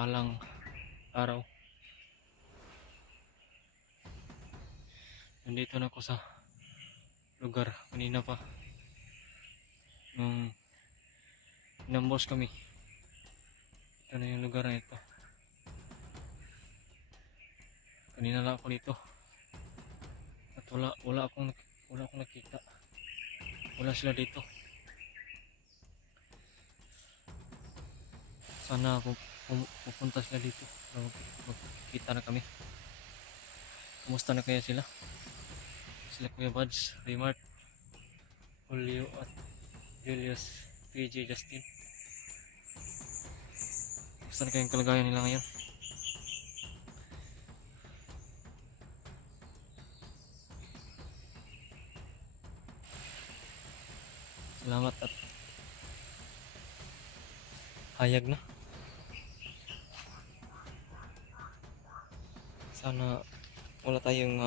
mapagpalang araw. Nandito na ako sa lugar kanina pa nung inambos kami. Ito na yung lugar na ito. Kanina lang ako dito at wala akong nakita. Wala sila dito. Sana pupunta sila dito. Magkikita na kami. Kumusta na kaya sila? Sila Kuya Buds, Raymart, Julio at Julius, PJ, Justin. Kumusta na kayang kalagayan nila ngayon? Salamat at hayag na. Sana wala tayong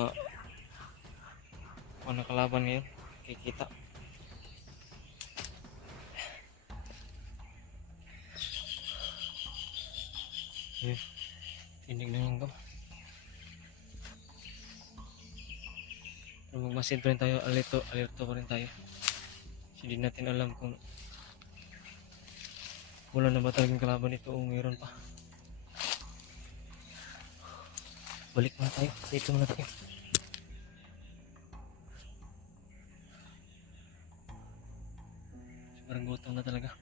kalaban ngayon. Kikita. Ayun. Tinig na yung gam. Pero magmasid pa rin tayo. Alerto pa rin tayo. Kasi di natin alam kung wala na ba talagang kalaban ito o mayroon pa. Balik muna tayo. Dito muna tayo. Sobrang gutom na talaga.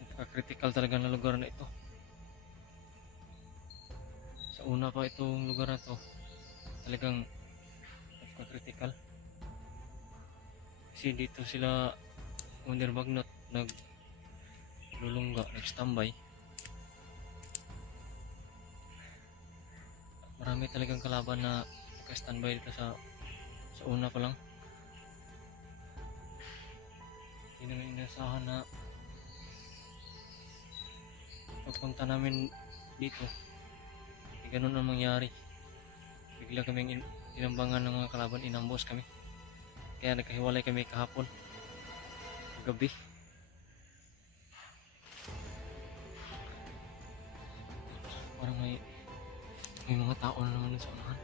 Napaka-critical talaga na lugar na ito. Sa una pa itong lugar na to talagang napaka-critical. Kasi dito sila Wonder Magnot naglulungga, nag-standby. Marami talagang kalaban na naka-standby dito sa una pa lang. Hindi namin inasahan na pagpunta namin dito ganun ang mangyari. Bigla kaming inambangan ng mga kalaban, inambos kami. Kaya nagkahiwalay kami kahapon gabi. Parang may mga tao na naman sa unahan.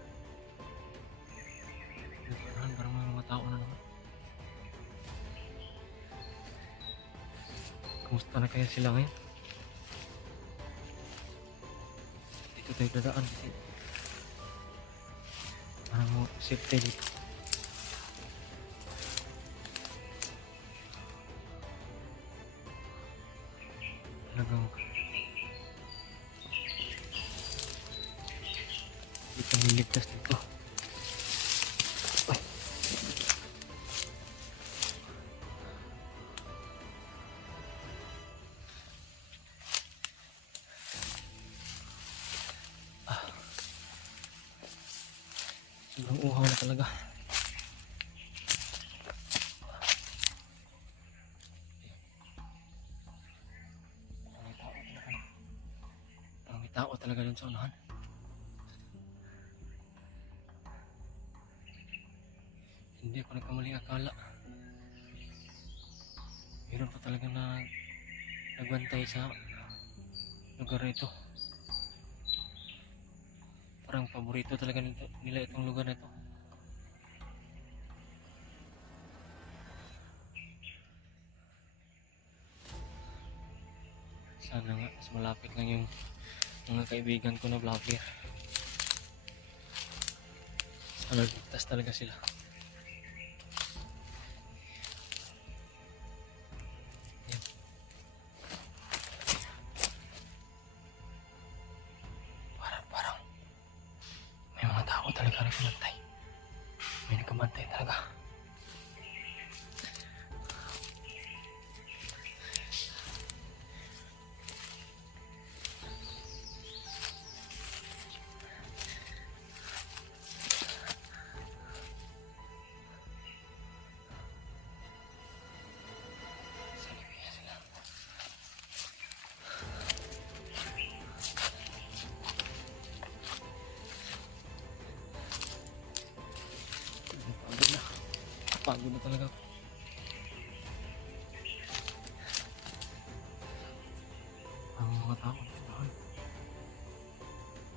Parang may mga tao na naman. Kumusta na kaya sila ngayon? Dito tayo dadaan kasi parang mo safety dito. Talagang hindi kami ligtas dito. Ay. Sobrang uhaw na talaga. Parang may tao talaga dun sa unahan. Hindi ako nagkamaling akala. Meron pa talaga na nagbantay sa lugar na ito. Parang paborito talaga nila itong lugar na ito. Sana nga mas malapit lang yung mga kaibigan ko na vlogger. Sana ligtas talaga sila. Yan. Parang may mga tao talaga nagbantay. May nagbantay talaga. Pagod na talaga ako. mga tao dito.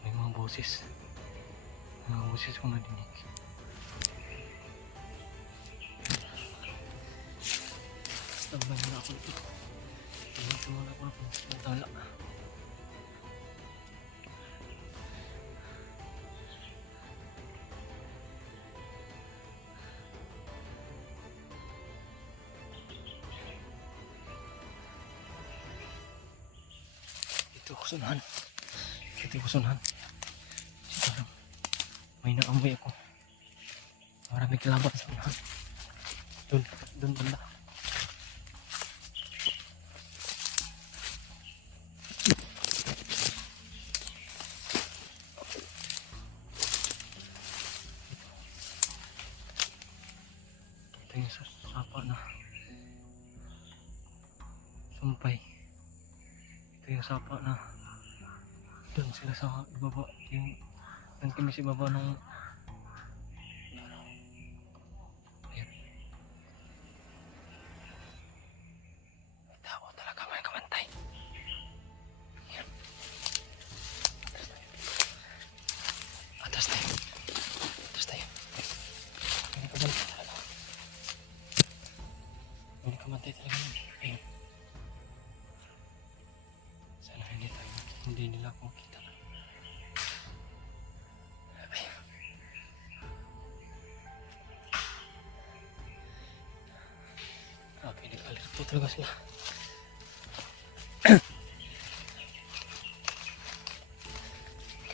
May mga boses. Mga boses ko nadinig. Tambay na ako dito. Dito muna ako ng tala. Dito ako sunahan. Dito ako sunahan. Dito lang. May naamoy ako. Maraming kalaban sa unahan. Doon banda. Ito yung sapa na sumpay. Ito yung sapa na doon sila sa ibaba. Yung doon kami sa ibaba ng ayan. May tao talaga, may kamantay. Ayan. Atas tayo. Atas tayo. May kamantay talaga. May kamantay talaga yun. Ayan. Sana hindi nila ako kita. Grabe, nag-alerto talaga sila.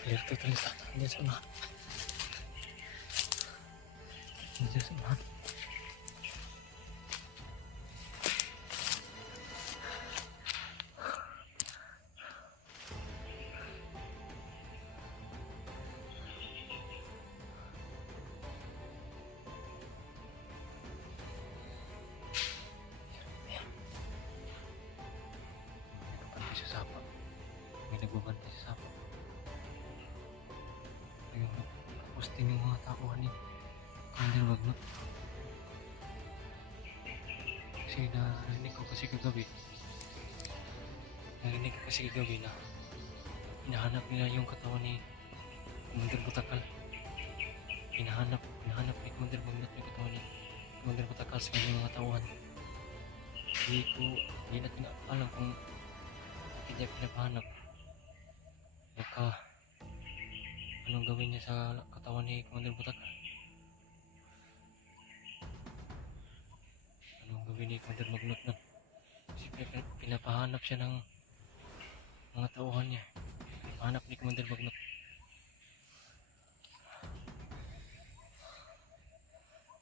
Alerto talaga sila. Nandiyan sa unahan. Nandiyan sa unahan. Sa sapa. May nagbabantay sa sapa. Ayun, posting yung mga takuhan ni Commander Bagnot. Kasi narinig ko kasi kagabi. Na hinahanap nila yung katawan ni Commander Butakal. Hinahanap ni Commander Bagnot yung katawan ni Commander Butakal sa kanyang mga tauhan. Hindi natin alam kung hindi niya pinapahanap. Baka anong gawin niya sa katawan ni Commander Butakal? Anong gawin ni Commander Bagnot nun? Kasi pinapahanap siya ng mga tauhan niya. Pinapahanap ni Commander Bagnot.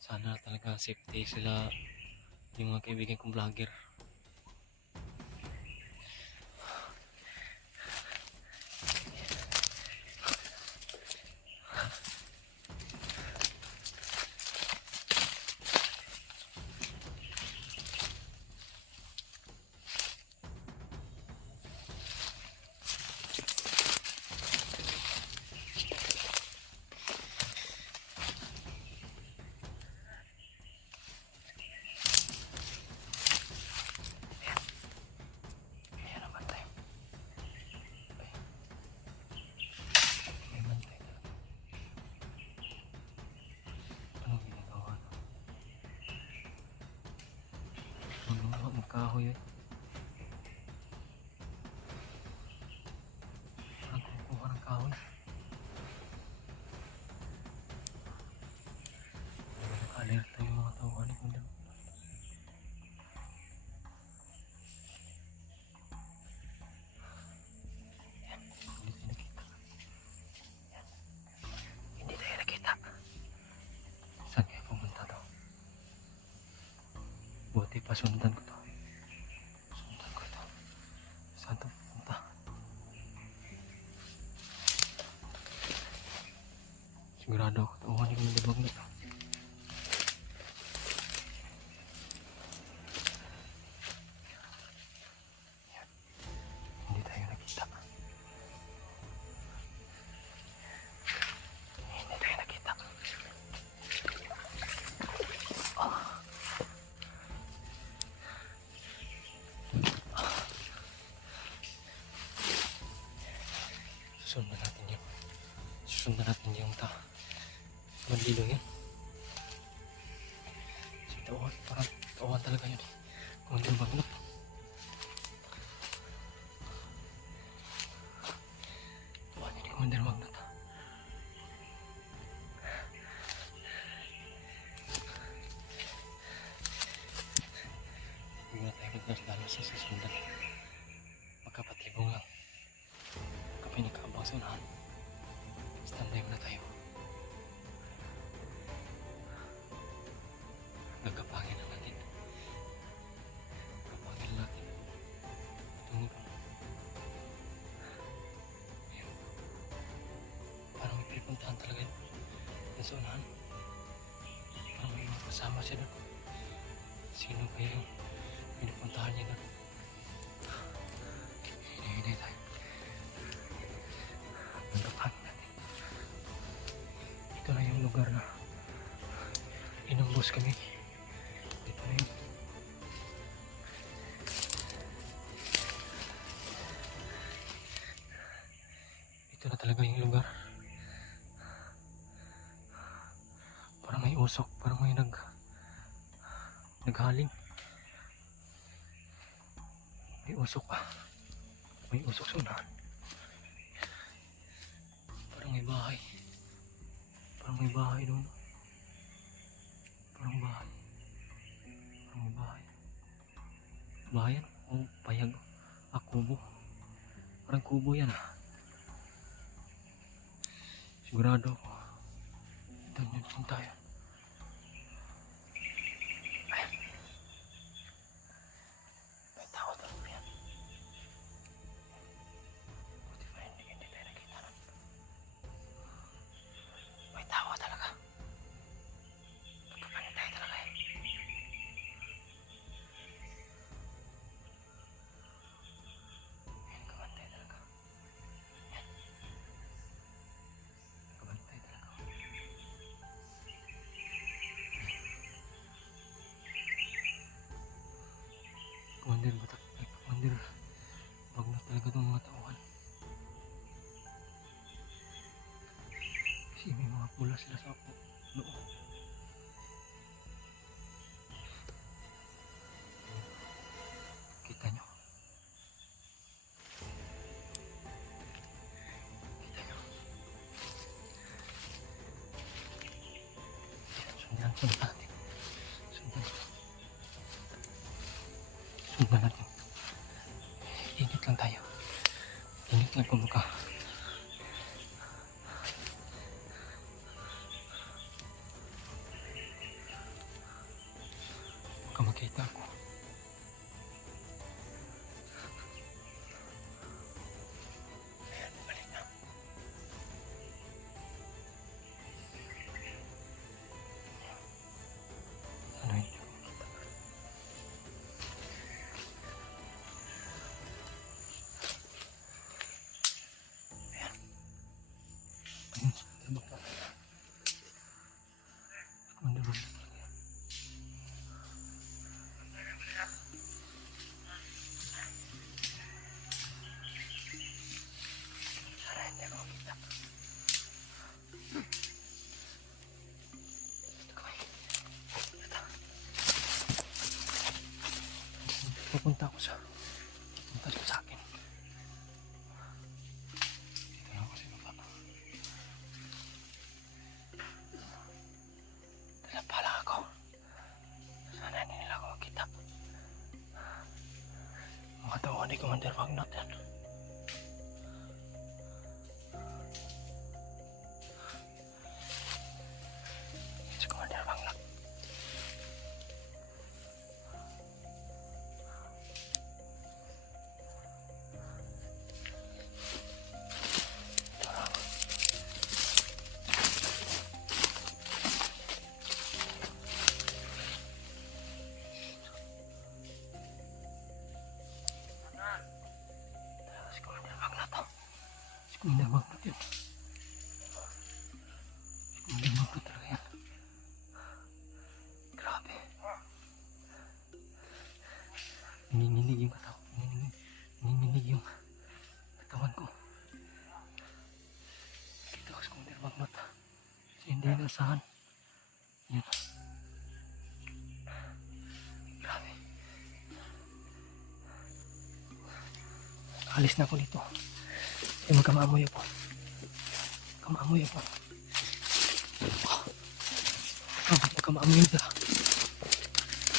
Sana talaga safety sila yung mga kaibigan kong vlogger. Magkahoy eh. Parang kumukuha ng kahoy. Naka-alerto yung mga tauhan ni Commander. Hindi tayo nakita. Saan kaya pumunta to? Buti pa sundan ko to. Saan to pupunta? Sigurado ako tauhan ni Commander Bagnot. Hindi tayo nakita. Hindi tayo nakita. Susundan natin yun. Susundan natin yung bandilo yun. Si Tawan, parang Tawan talaga yun. Commander Magnot. Tawan yun ni Commander Magnot. Hindi na tayo magdalas sa susundan. Magkapatibong lang. Kapinikaabang sa unahan. Standby muna tayo. Nagkapangin na natin. Kapangin na natin. Tungod pa. Ayun. Parang may pipuntahan talaga yun. Yung sa unahan. Parang may mga kasama siya doon. Sino ba yung pinupuntahan niya doon? Hinay tayo. Nagkapangin natin. Ito na yung lugar na inambos kami. Ito na yun. Ito na talaga yung lugar. Parang may usok. Parang may naghaling. May usok pa. May usok sa unahan. Parang may bahay. Parang may bahay doon. Parang bahay. Parang may bahay. Bayan? O payag? Kubo. Parang kubo yan ah. Sigurado ako. Doon yun tayo. Ayan. May tao talaga yan. Buti pa hindi tayo nakita nun. May tao talaga. Pagkapanin tayo talaga eh. Ayan, kabantay talaga. Ayan. Kabantay talaga. Commander Batak. Ay, Commander. Wag na talaga itong mga tauhan. Kasi may mga pula sila sa loob. Kita nyo. Kita nyo. Sundan natin. Sundan natin. Ingat lang tayo. Ingat lang kumukha. Baka makita ako. Ayan, balik na. Ano hindi ko makita? Ayan. Ayun, tabak na. Commander Magnot. Sana hindi ako makita. Pupunta dito sa akin. Dito na ako sa baba. Dalapa lang ako. Sana hindi nila ako makita. Mga tao ni Commander Magnot yan. Si Commander Magnot. Si Commander Magnot. Si Commander Magnot yun. Si Commander Magnot talaga yan. Grabe. Nanginginig yung katawan. Nanginginig yung katawan ko. hindi naasahan. Yan. Grabe. Alis na ako dito. Ay, magkamaamoy ako. Magkamaamoy ako. Magkamaamoy nila.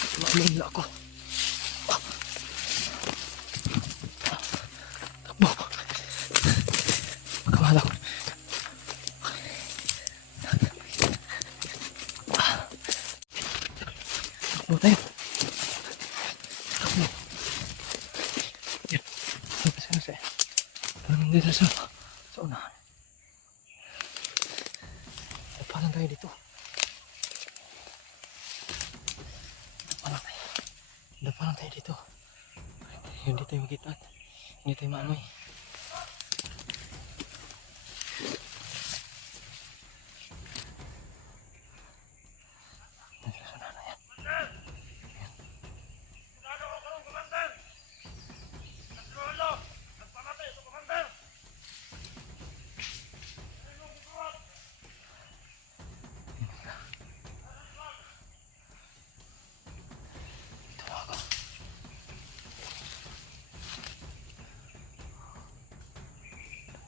Magkamaamoy nila ako. Takbo. Magkamahal ako. Takbo tayo. Takbo. Yan. Kasi. Parang dito sa unahan. Dapalan tayo dito. Dapalan tayo dito. Hindi tayo makita. Hindi tayo maamoy.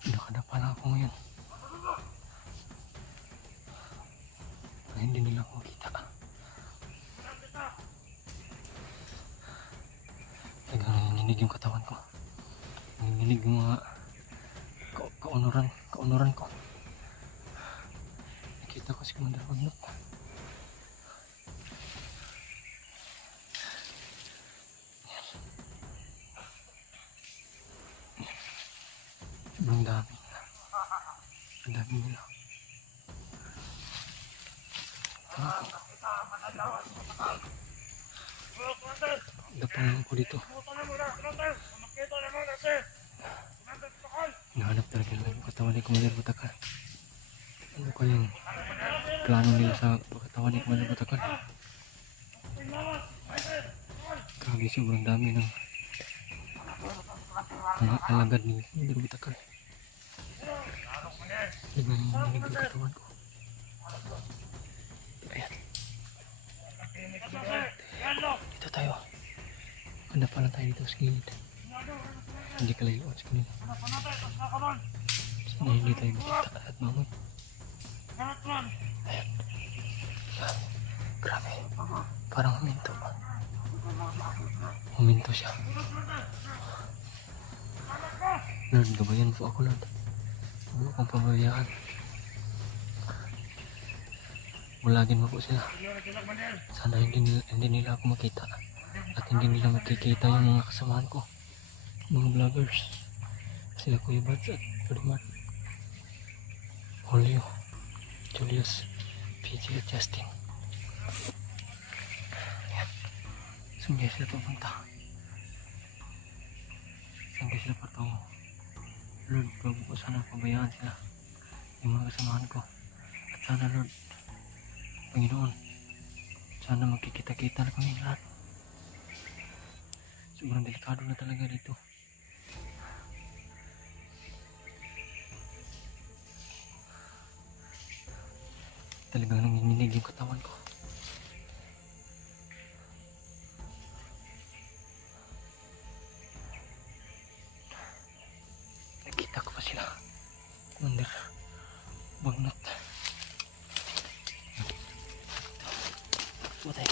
Nakadapa lang ako ngayon. Hindi nila ako makita. Talagang nanginginig yung katawan ko. Nanginginig yung mga kaunuran ko. Nakita ko si Commander Magnot. Sobrang dami. Ang dami nila. Dapalan ko dito. Nahanap talaga nila yung katawan ni Commander Butakan. Ano kayang plano nila sa katawan ni Commander Butakan? Grabe, sobrang dami ng mga alagad ni Commander Butakan. Nagmamanig yung katawan ko. Ayan. Dito tayo. Handa pa lang tayo dito sa gilid. Hindi kalayuan sa gilid. Sana hindi tayo makita at mamoy. Ayan. Grabe. Parang huminto. Huminto siya. Lord, gabayan po ako, Lord. Huwag akong pabayaan. Mulagin mo po sila. Sana hindi nila ako makita. At hindi nila makikita yung mga kasamahan ko. Mga vloggers. Sila Kuya Bads at Tuliman. Julio, Julius, PJ at Justin. Ayan. Saan kaya sila pupunta? Saan kaya sila patungo? Lord, huwag po sana pabayaan sila. Yung mga kasamahan ko. At sana, Lord, Panginoon, sana magkikita-kita na kami lahat. Sobrang delikado na talaga dito. Talagang nanginginig yung katawan ko. Nakita ko pa sila. Commander Magnot. Matay.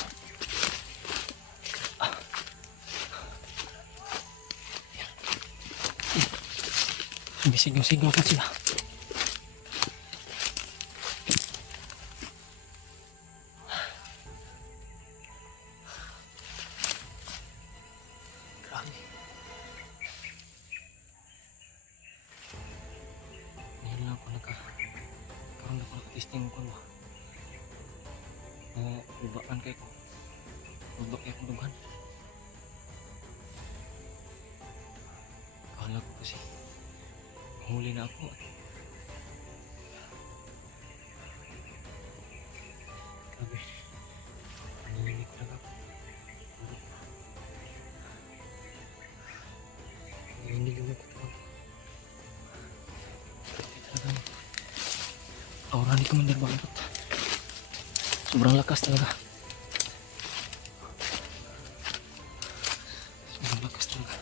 Sigaw-sigaw pa sila. Grabe. Ngayon lang ako nagkaroon ako nakatesting ko. Bubaan kayo ko. Bubak kayo kong dugan. Kala ko kasi huli na ako. Grabe. Nanginig talaga ako. Nanginig yung katawan ko. Grabe talaga. Aura ni Commander Magnot. Sobrang lakas talaga. Sobrang lakas talaga.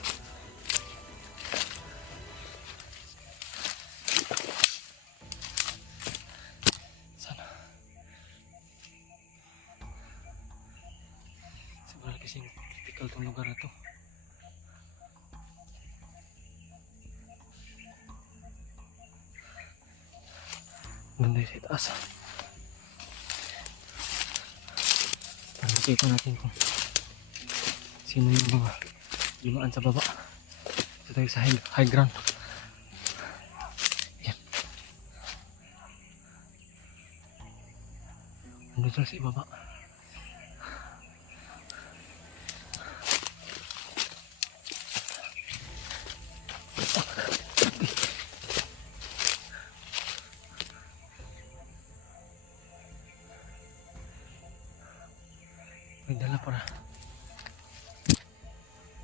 Sana. Sobrang lakas yung critical tong lugar na to. Ganda yung sa itaas. Para makita natin kung sino yung mga lumaan sa baba. Ito tayo sa high ground. Yan. Nandun sila sa ibaba.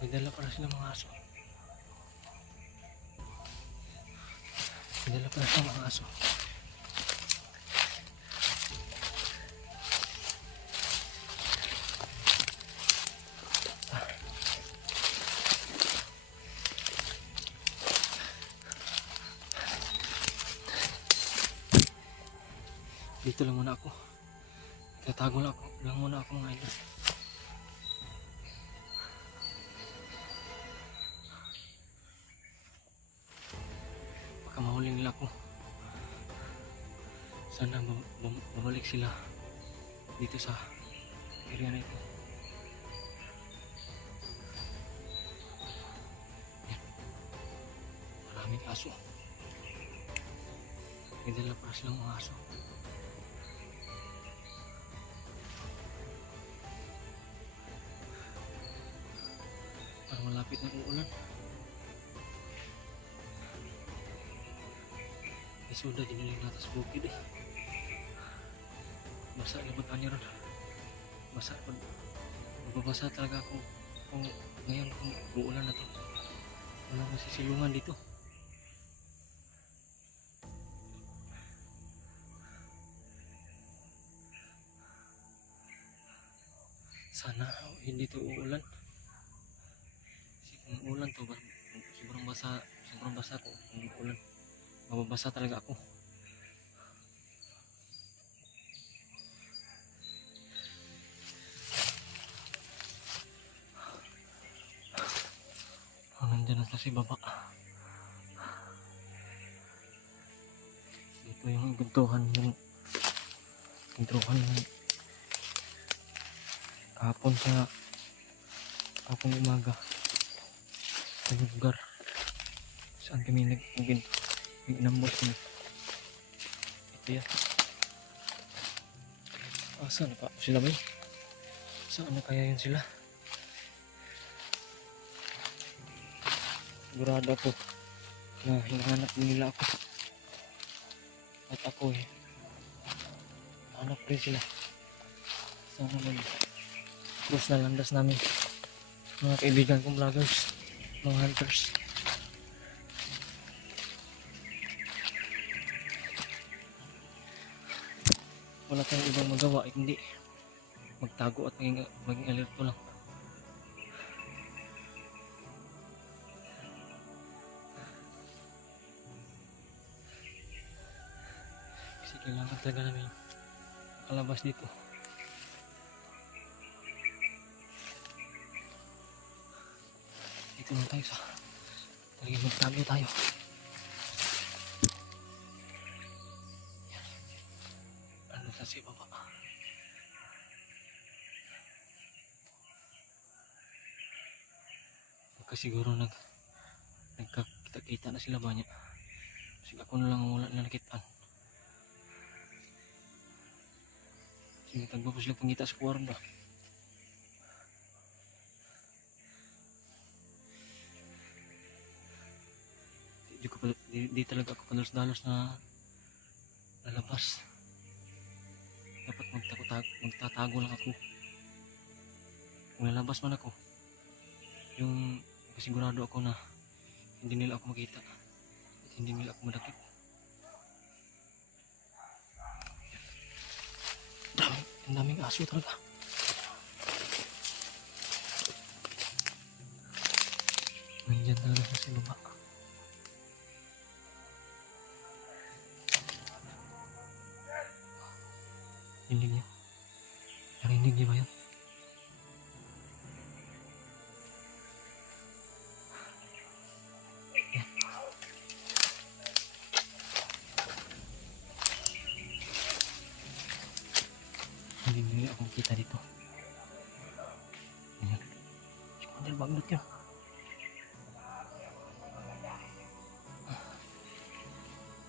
May dala para sila mga aso. May dala para sila mga aso. Dito lang muna ako. Tatago lang muna ako mga idol. Baka mahuli nila ako. Sana babalik sila dito sa area na ito. Yan. Maraming aso. May dala para silang mga aso. Parang malapit na uulan. Isuda diniling natin sa bukid eh. Basa libot ani ron. Basa pag magbabasa talaga ako kung ngayon kung uulan na to. Walang masisilungan dito. Sana hindi to uulan. Kasi kung uulan to, sobrang basa ko kung uulan. Mababasa talaga ako. Nandyan na sa baba. Ito yung guntuhan ng kahapon umaga sa lugar saan kami nag-inambos kami. Ito yan. Saan na pa sila ba? Saan na kaya yun sila? Sigurado ako na hinahanap nila ako. At ako hanap rin sila. Sana mag-cross na landas namin. Mga kaibigan kong vloggers, mga hunters. Wala tayong ibang magawa, hindi magtago at maging alerto lang. Kasi kailangan talaga namin makalabas dito. Dito lang tayo sa talagang magtago tayo. Ano sa si baba? Baka siguro nagkakita-kita na sila ba niya? Kasi ako na lang ang wala na nakitaan. Sige, tagba po sila pangita sa kuwaran ba? Di talaga ako padalos-dalos na lalabas. Dapat magtatago lang ako. Kung lalabas man ako, yung kasigurado ako na hindi nila ako makita at hindi nila ako madakip. Ang daming aso talaga. Nandiyan talaga sa baba. Narinig niyo? Narinig niyo ba yun? Yan. Hindi niyo akong kita dito. Yan. Si Commander Bagnot yun.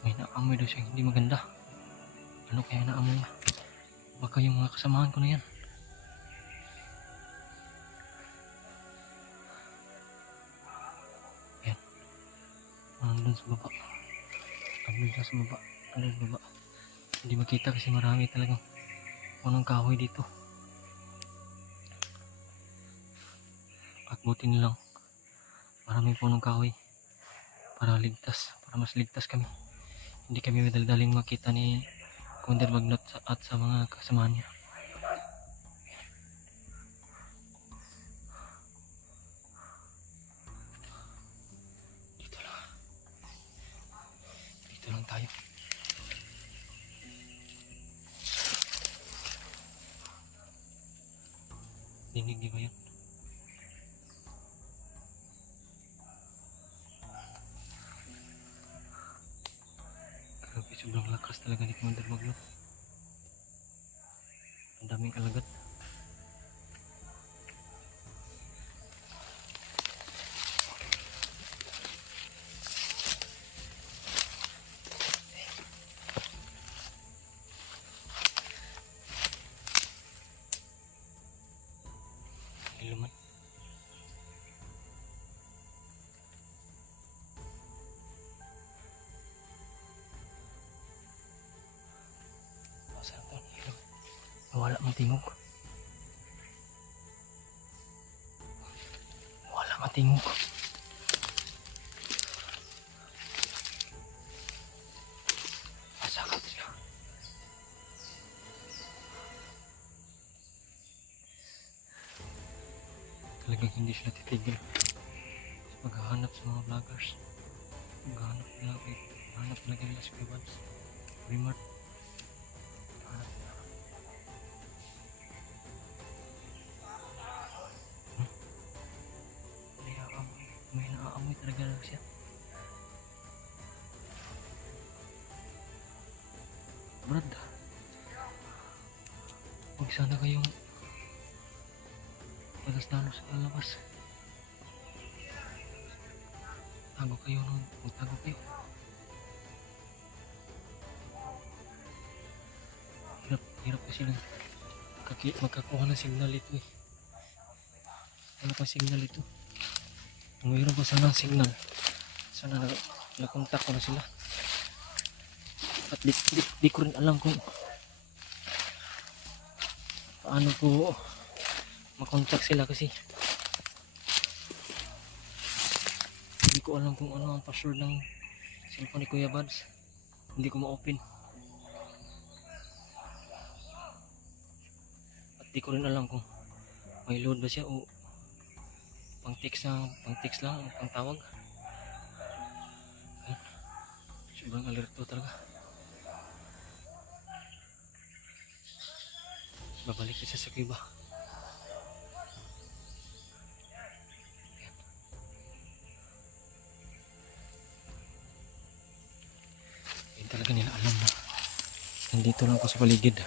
May naamoy daw siya hindi maganda. Ano kaya naamoy niya? Baka yung mga kasamahan ko na yan. Yan. Nandun sa baba. Nandun sa baba. Nandun sa baba. Hindi makita kasi marami talagang punong kahoy dito. At buti nilang maraming punong kahoy para ligtas. Para mas ligtas kami. Hindi kami madaldaling makita ni Commander Bagnot at sa mga kasamahan niya. Dito lang tayo. Dinig niyo ba yun? Grabe, sobrang lakas talaga ni Commander Bagnot. Ang daming alagat. Iluman. Saan ito? Ilog. Wala mang tingog. Wala mang tingog. Masakit sila. Talagang hindi sila titigil. Maghahanap sa mga vloggers. Maghahanap talaga nila si Kuya Bads. Remart. Hanap nila. May naaamoy talaga na siya. Brad, huwag sana kayong malas-dalos sa labas. Tago kayo nun. Magtago kayo. Hirap kasi lang magkakuha ng signal ito eh. Wala pa signal ito. Kung mayroon pa sana signal, sana nakontak ko na sila. At di ko rin alam kung paano ko makontak sila kasi hindi ko alam kung ano ang password ng cellphone ni Kuya Bads. Hindi ko ma-open. At di ko rin alam kung may load ba siya o pang text lang, pang tawag. Ayun. Sobrang alerto talaga. Babalik siya sa Cuba. Ayun talaga nila alam na nandito lang ako sa paligid.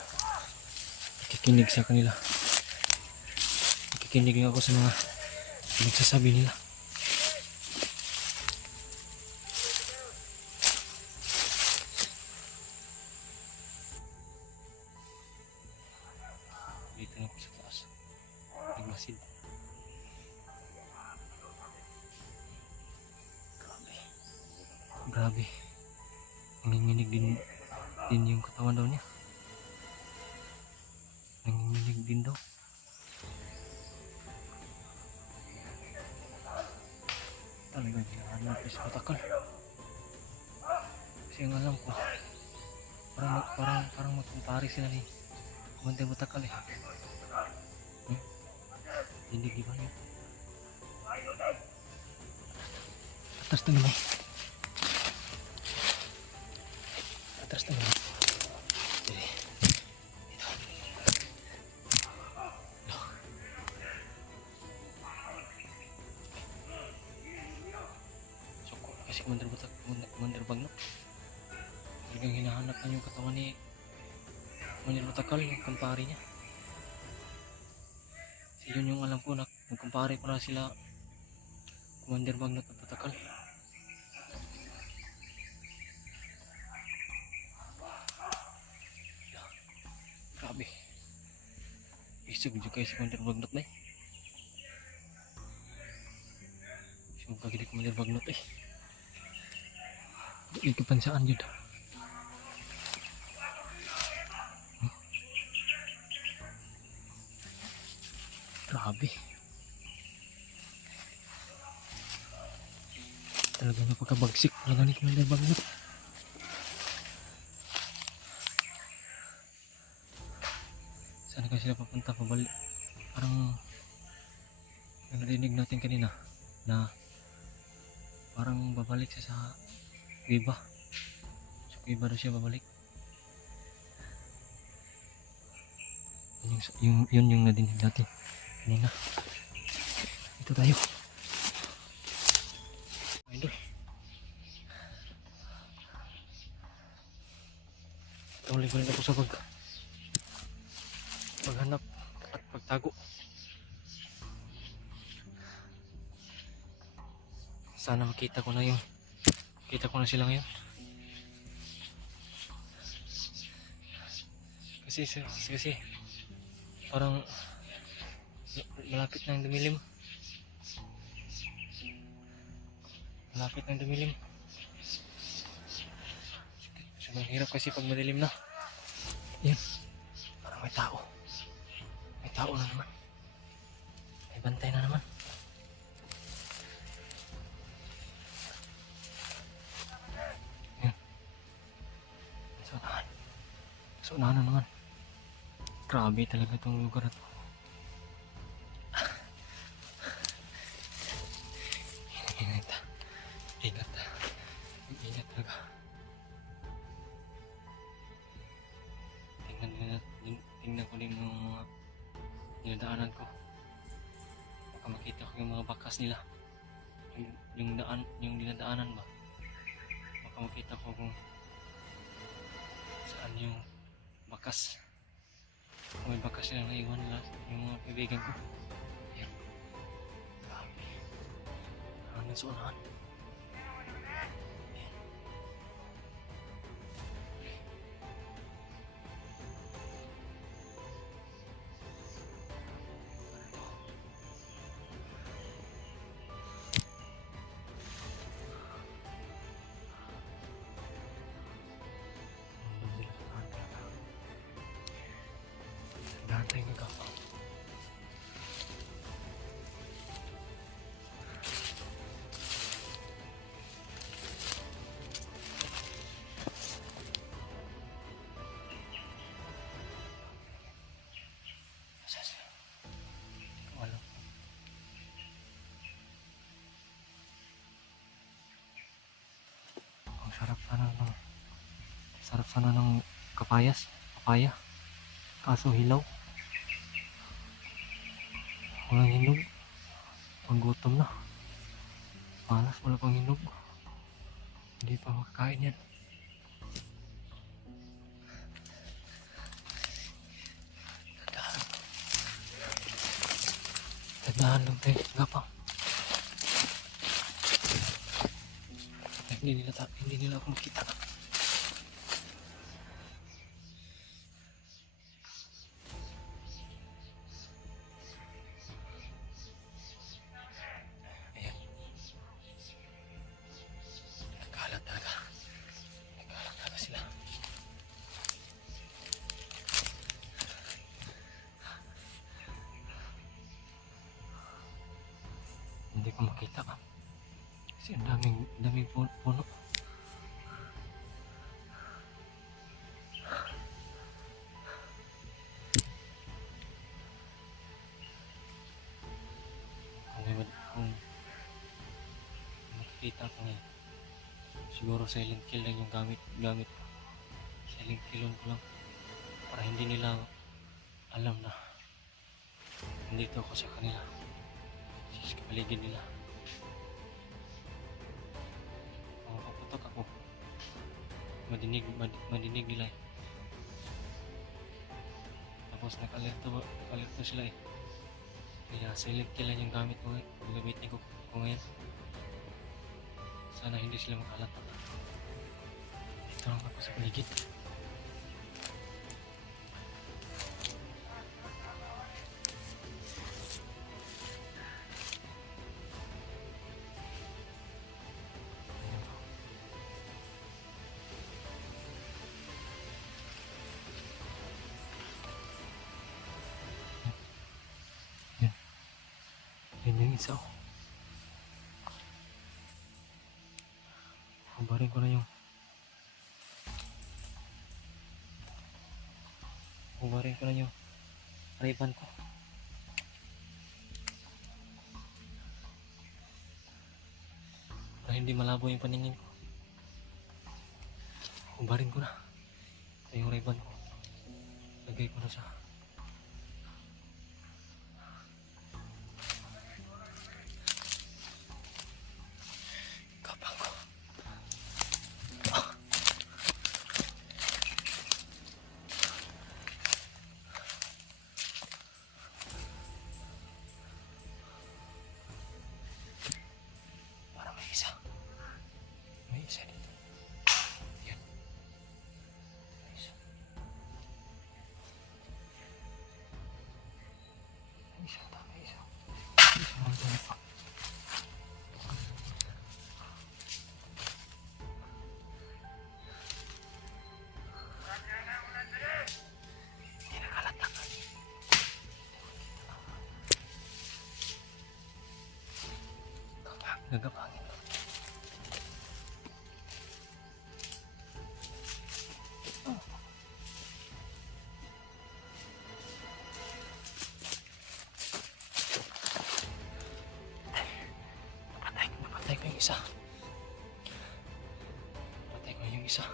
Nakikinig sa kanila. Nakikinig lang ako sa mga nagsasabi nila. Dito na ako sa taas. Nagmasid. Grabe. Nanginginig din yung katawan daw niya. Nanginginig din daw. Talagang hinahanap sa patakal. Kasi ang alam ko, parang magkumpare sila ni Kumandir Batakal eh. Hindi di ba yun? Atas na naman. Atas na naman. Sige. Ito. Ito. Suko. Kasi Kumandir Bagnot. Talagang hinahanap na yung katawan ni Kumandir Batakal, yung kumpare niya. So, yun yung alam ko na magkumpare para sila Kumandir Bagnot at Batakal. Grabe. Isog juga kayo si Kumandir Bagnot na eh. Isog kagili Kumandir Bagnot eh. Hindi kapansaan yun. Grabe. Talaga napakabagsik talaga ni Kumandir Bagnot. Saan kasi sila papunta pabalik? Parang narinig natin kanina na parang babalik siya sa Cueva. Sa Cueva daw siya babalik. Yun yung nadinig natin kanina. Ito tayo. Idol. Tuloy ko rin ako sa paghanap at pagtago. Sana makita ko na sila ngayon. Kasi parang malapit nang dumilim. Sobrang hirap kasi pag madilim na. Yan. Parang may tao. May tao na naman. May bantay na naman. Yan. Sa unahan na naman. Grabe talaga itong lugar na ito. Ingat talaga. Tingnan ko din yung mga dinadaanan ko. Baka makita ko yung mga bakas nila. Yung dinadaanan ba. Baka makita ko kung saan yung bakas. Kung may bakas sila naiwan nila yung mga kaibigan ko. Ayan. Grabe. Hanggang sa unahan. Dahan tayo gagawin. Ang sarap sana ng papaya. Kaso hilaw. Walang hinog. Ang gutom na. Malas, wala pang hinog. Hindi pa makakain yan. Tandaan lang tayo. Gapang. Hindi nila ako makita. Ayan. Nagkalat talaga sila. Hindi ko makita kasi ang daming puno. Kita ko ngayon. Siguro silent kill lang yung gamit ko. Silent kill ko lang. Para hindi nila alam na nandito ako sa kanila. Sa paligid nila. Kung paputok ako, madinig nila eh. Tapos nakalerto sila eh. Kaya silent kill lang yung gamit ko eh. Gagamitin ko ngayon. Sana hindi sila makalata. Dito lang ako sa paligid. Yan yung isa oh. Hubarin ko na yung ribbon ko. Para hindi malabo yung paningin ko. Hubarin ko na. Ito yung ribbon ko. Lagay ko na sa kapang ko. Para may isa. May isa dito. Yan. May isa. May isa ito. May isa. May isa lang tayo pa. Gagapangin ko. Napatay ko yung isa. Napatay ko yung isa.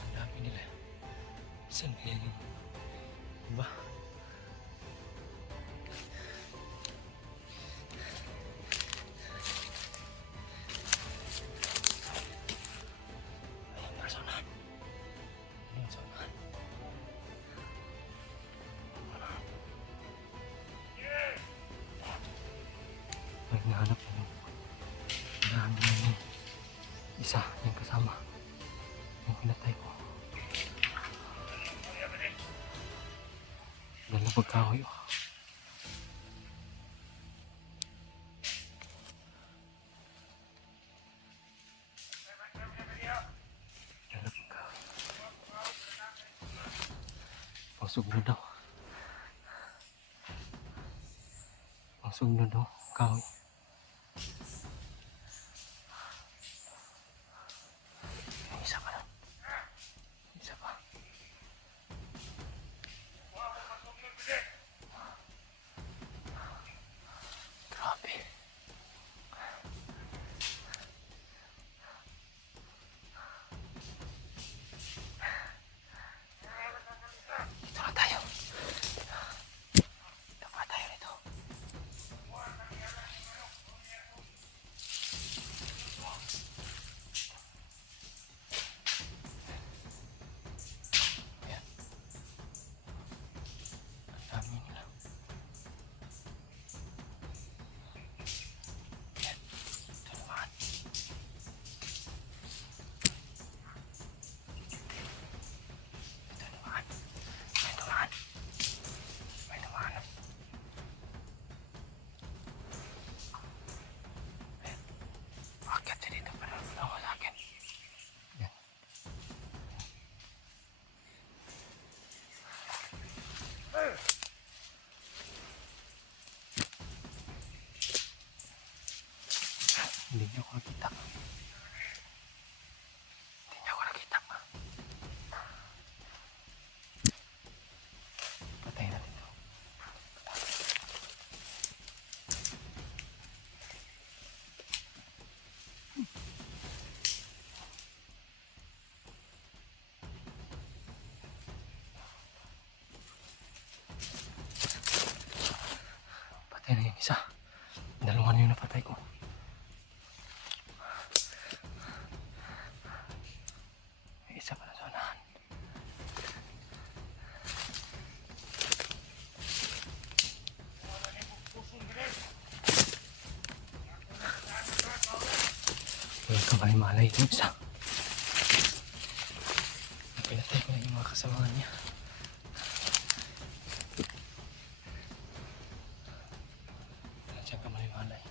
Ang dami nila. Saan kaya yung iba? Hinahanap ko yung isa, yung kasama yung pinatay ko. Dalawang kahoy oh. Dalawang kahoy. Pasog na daw. Pasog na daw kahoy. Isa pa lang. Isa pa. Grabe. Dito na tayo. Dito pa tayo rito. Dami nila. Ito naman. Ito naman. May naman. May naman. Bakit dito pa lang ako sa akin? Yan. Hindi niyo ako nakita. Hindi niyo ako nakita. Patay na dito. patay ko. May isa pa na sa unahan. May kamay-malay yung isa. Pinatay ko na yung mga kasamahan niya. Wala siyang kamay-malay.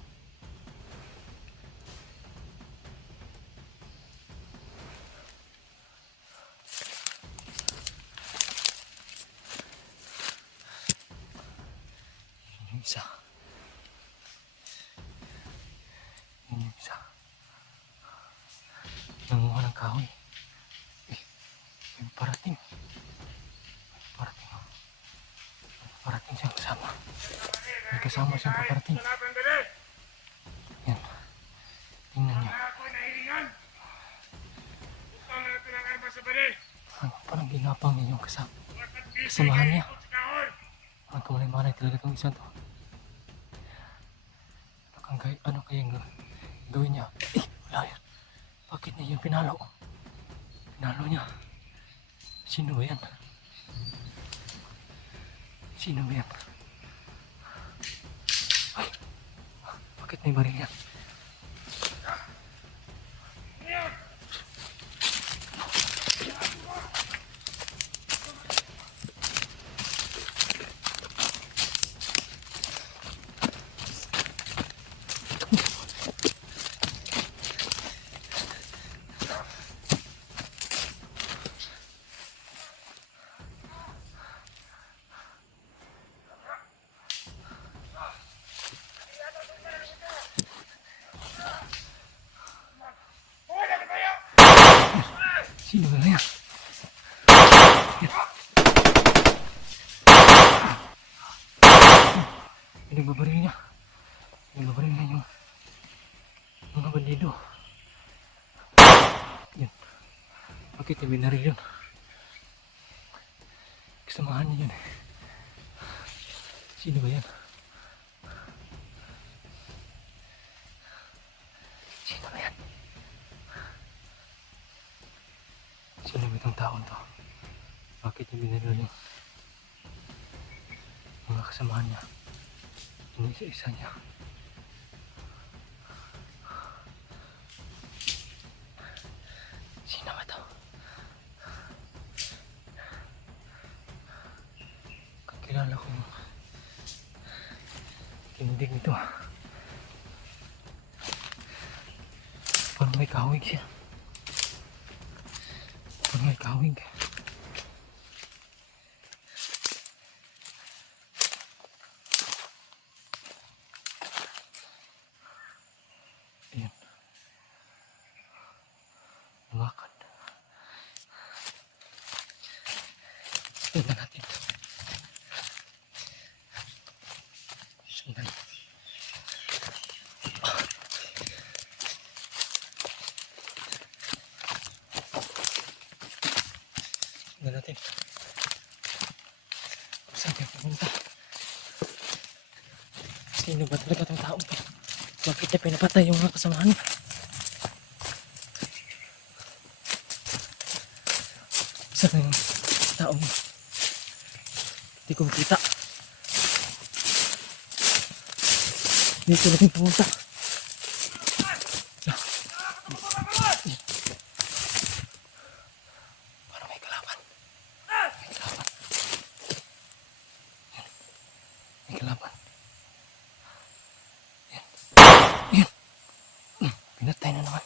Yung isa. Yung isa. Nanguha ng kahoy. May parating. Parating. Parating siyang kasama. May kasama siyang paparating. Yan. Tingnan niyo. Parang ginapang niya yung kasamahan niya. Ang kamalay-malay talaga itong isa to. Ano kayang gawin niya? Wala yan. Bakit niya yung pinalo? Pinalo niya. Sino ba yan? Sino ba yan? Ay, bakit may baril yan? Sino ba yan? Pinagbabaril niya. Pinagbabaril niya yung mga bandido. Yan. Bakit niya binaril yun? Kasamahan niya yun. Sino ba yan? Sino ba yan? Sino ba itong taon to? Bakit niya binaril yung mga kasamahan niya? Yung isa-isa niya. Sino ba to? Kakilala ko yung kindig nito. Parang may kahawig siya. Parang may kahawig. Ayan. Lumakad. Tignan natin. Sundan. Sundan natin. Saan kayo pumunta? Sino ba talaga itong tao to? Bakit niya pinapatay yung mga kasamahan niya? Saan na yung tao mo? Hindi ko makita. Dito natin pumunta. Parang may kalaban. May kalaban. May kalaban. Yan. Yan. Pinatay na naman.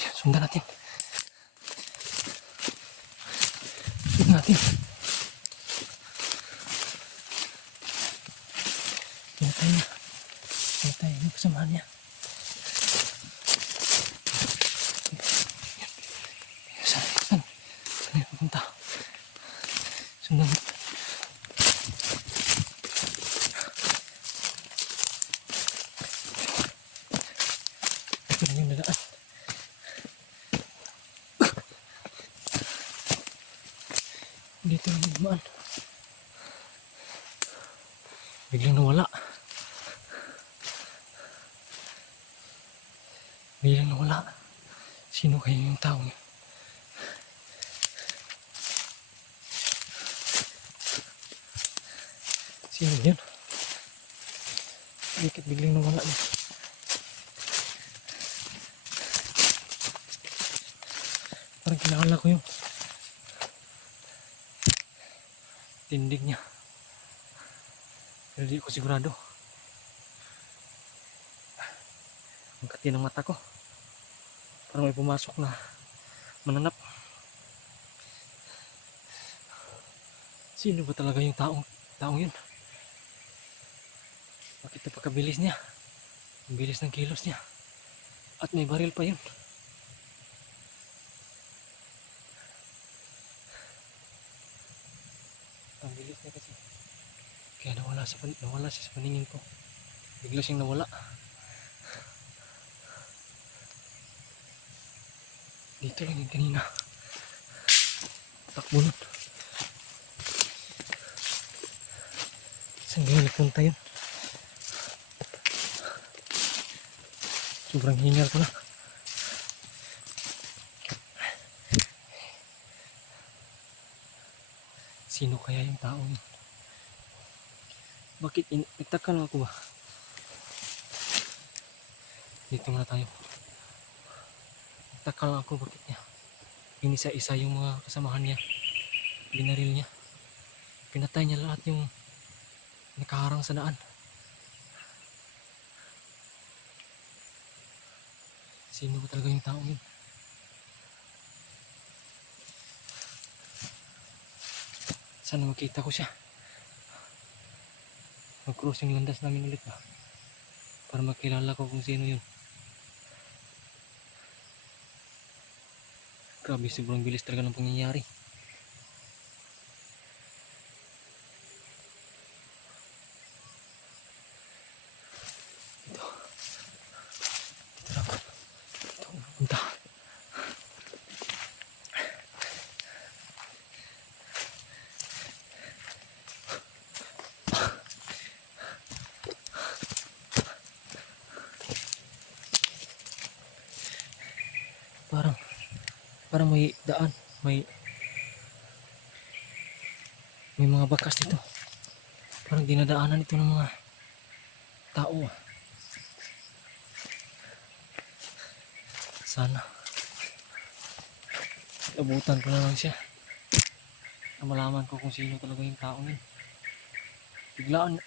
Yan, sundan natin. Sundan natin. Pinatay na. Pinatay yung kasamahan niya. Saan? Saan? Saan yung pupunta? Sundan natin. Ito na yung nadaan. Dito na yung dumaan. Biglang nawala. Biglang nawala. Sino kaya yung tao? Sino yun? Bakit biglang nawala yun? Parang kinakala ko yung tindig niya. Pero di ko sigurado. Ang kati ng mata ko. Parang may pumasok na mananap. Sino ba talaga yung taong yun? Bakit napakabilis niya? Ang bilis ng kilos niya. At may baril pa yun. Ang bilis niya kasi. Kaya nawala siya sa paningin ko. Bigla siyang nawala. Dito lang yung kanina. Takbo nun. Saan kaya nagpunta yun? Sobrang hingal ko na. Sino kaya yung tao yun? Bakit nagtaka lang ako ba? Dito muna tayo. Nagtaka lang ako bakit niya inisa-isa yung mga kasamahan niya. Binaril niya. Pinatay niya lahat yung nakaharang sa daan. Sino ba talaga yung tao yun? Sana makita ko siya. Mag-cross yung landas namin ulit ba? Para makilala ko kung sino yun. Grabe, sobrang bilis talaga ng pangyayari. Dito lang ako. Dito ako napunta. Parang may daan, may mga bakas dito. Parang dinadaanan ito ng mga tao. Sana abutan ko na lang siya. Na malaman ko kung sino talaga yung tao yun. Biglaan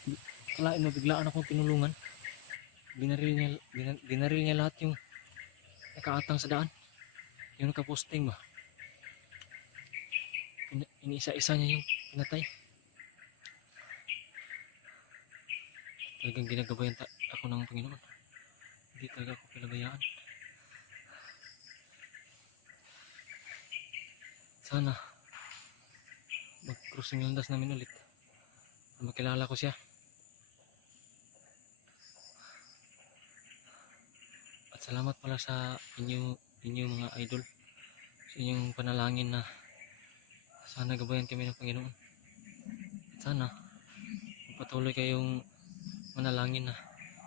akong tinulungan. Binaril niya lahat yung nakaatang sa daan. Yung nakaposting ba? Iniisa-isa niya yung pinatay. Talagang ginagabayan ako ng Panginoon. Hindi talaga ako pinabayaan. Sana mag-crossing landas namin ulit. Makilala ko siya. At salamat pala sa inyo mga idol. Sa inyong panalangin na sana gabayan kami ng Panginoon. At sana patuloy kayong manalangin na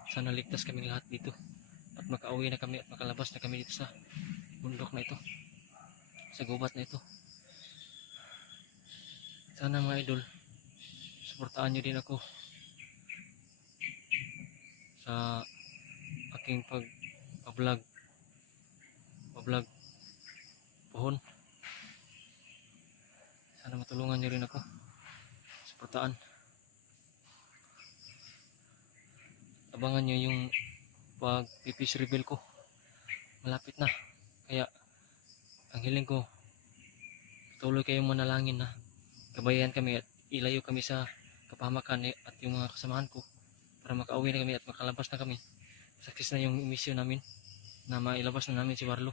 sana ligtas kami lahat dito. At makauwi na kami at makalabas na kami dito sa bundok na ito. Sa gubat na ito. Sana mga idol, suportahan nyo din ako sa aking pag-vlog pohon. Sana matulungan nyo rin ako. Suportahan. Abangan nyo yung pag-fish reveal ko. Malapit na. Kaya ang hiling ko, patuloy kayong manalangin na gabayan kami at ilayo kami sa kapahamakan at yung mga kasamahan ko para makauwi na kami at makalabas na kami. Success na yung mission namin na mailabas na namin si Warlo.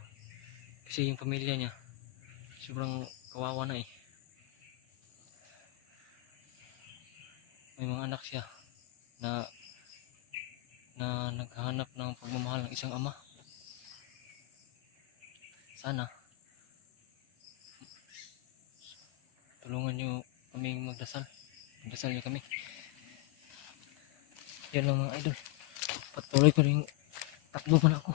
Kasi yung pamilya niya sobrang kawawa na eh. May mga anak siya na naghahanap ng pagmamahal ng isang ama. Sana tulungan nyo kaming magdasal nyo kami. Yan lang mga idol, patuloy ko rin takbo man ako.